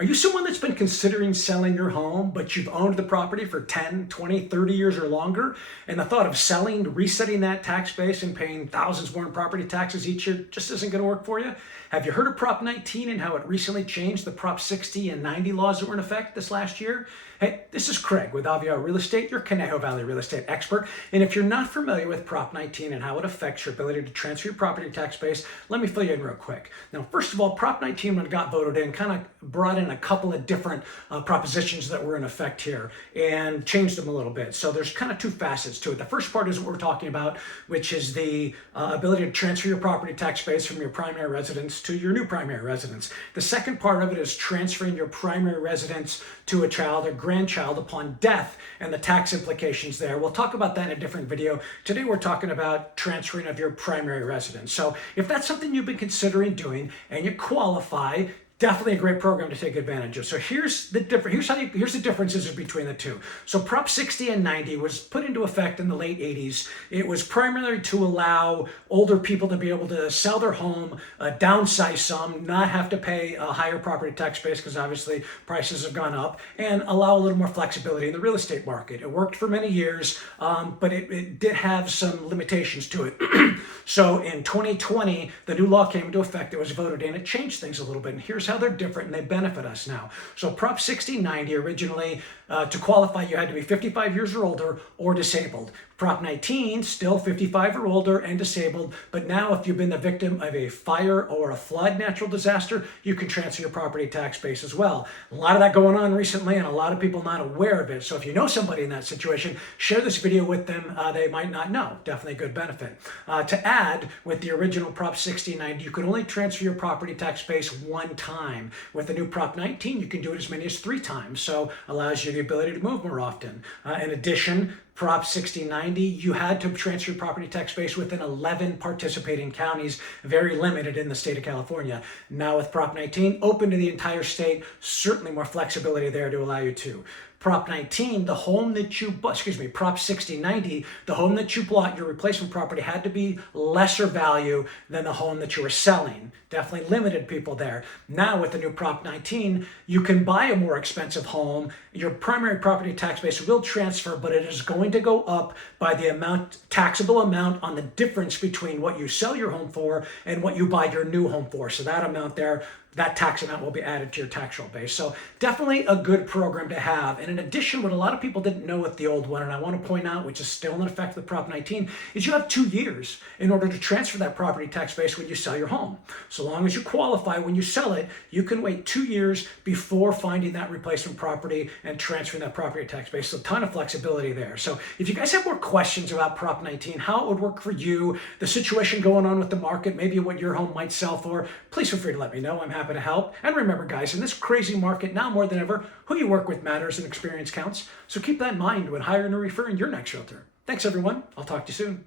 Are you someone that's been considering selling your home, but you've owned the property for 10, 20, 30 years or longer, and the thought of selling, resetting that tax base and paying thousands more in property taxes each year just isn't going to work for you? Have you heard of Prop 19 and how it recently changed the Prop 60 and 90 laws that were in effect this last year? Hey, this is Craig with Aviar Real Estate, your Conejo Valley real estate expert. And if you're not familiar with Prop 19 and how it affects your ability to transfer your property tax base, let me fill you in real quick. Now, first of all, Prop 19, when it got voted in, kind of brought in a couple of different propositions that were in effect here and changed them a little bit. So there's kind of two facets to it. The first part is what we're talking about, which is the ability to transfer your property tax base from your primary residence to your new primary residence. The second part of it is transferring your primary residence to a child or grandchild upon death and the tax implications there. We'll talk about that in a different video. Today we're talking about transferring of your primary residence. So if that's something you've been considering doing and you qualify, definitely a great program to take advantage of. So here's the differences between the two. So Prop 60 and 90 was put into effect in the late 80s. It was primarily to allow older people to be able to sell their home, downsize some, not have to pay a higher property tax base because obviously prices have gone up, and allow a little more flexibility in the real estate market. It worked for many years, but it did have some limitations to it. So in 2020, the new law came into effect. It was voted in. It changed things a little bit, and here's how they're different and they benefit us now. So Prop 6090 originally, to qualify, you had to be 55 years or older or disabled. Prop 19, still 55 or older and disabled, but now if you've been the victim of a fire or a flood natural disaster, you can transfer your property tax base as well. A lot of that going on recently and a lot of people not aware of it. So if you know somebody in that situation, share this video with them. They might not know. Definitely a good benefit. To add, with the original Prop 6090, you could only transfer your property tax base one time. With the new Prop 19, you can do it as many as 3 times, so allows you the ability to move more often. In addition, Prop 6090, you had to transfer your property tax base within 11 participating counties, very limited in the state of California. Now with Prop 19, open to the entire state, certainly more flexibility there to allow you to. Prop 19, the home that you bought, Prop 6090, the home that you bought, your replacement property had to be lesser value than the home that you were selling. Definitely limited people there. Now with the new Prop 19, you can buy a more expensive home. Your primary property tax base will transfer, but it is going to go up by the taxable amount on the difference between what you sell your home for and what you buy your new home for. So that amount there, that tax amount will be added to your tax roll base. So definitely a good program to have. And in addition, what a lot of people didn't know with the old one, and I want to point out, which is still in effect with Prop 19, is you have 2 years in order to transfer that property tax base when you sell your home. So long as you qualify when you sell it, you can wait 2 years before finding that replacement property and transferring that property tax base. So a ton of flexibility there. So if you guys have more questions about Prop 19, how it would work for you, the situation going on with the market, maybe what your home might sell for, please feel free to let me know. I'm happy to help. And remember, guys, in this crazy market, now more than ever, who you work with matters and experience counts. So keep that in mind when hiring or referring your next realtor. Thanks, everyone. I'll talk to you soon.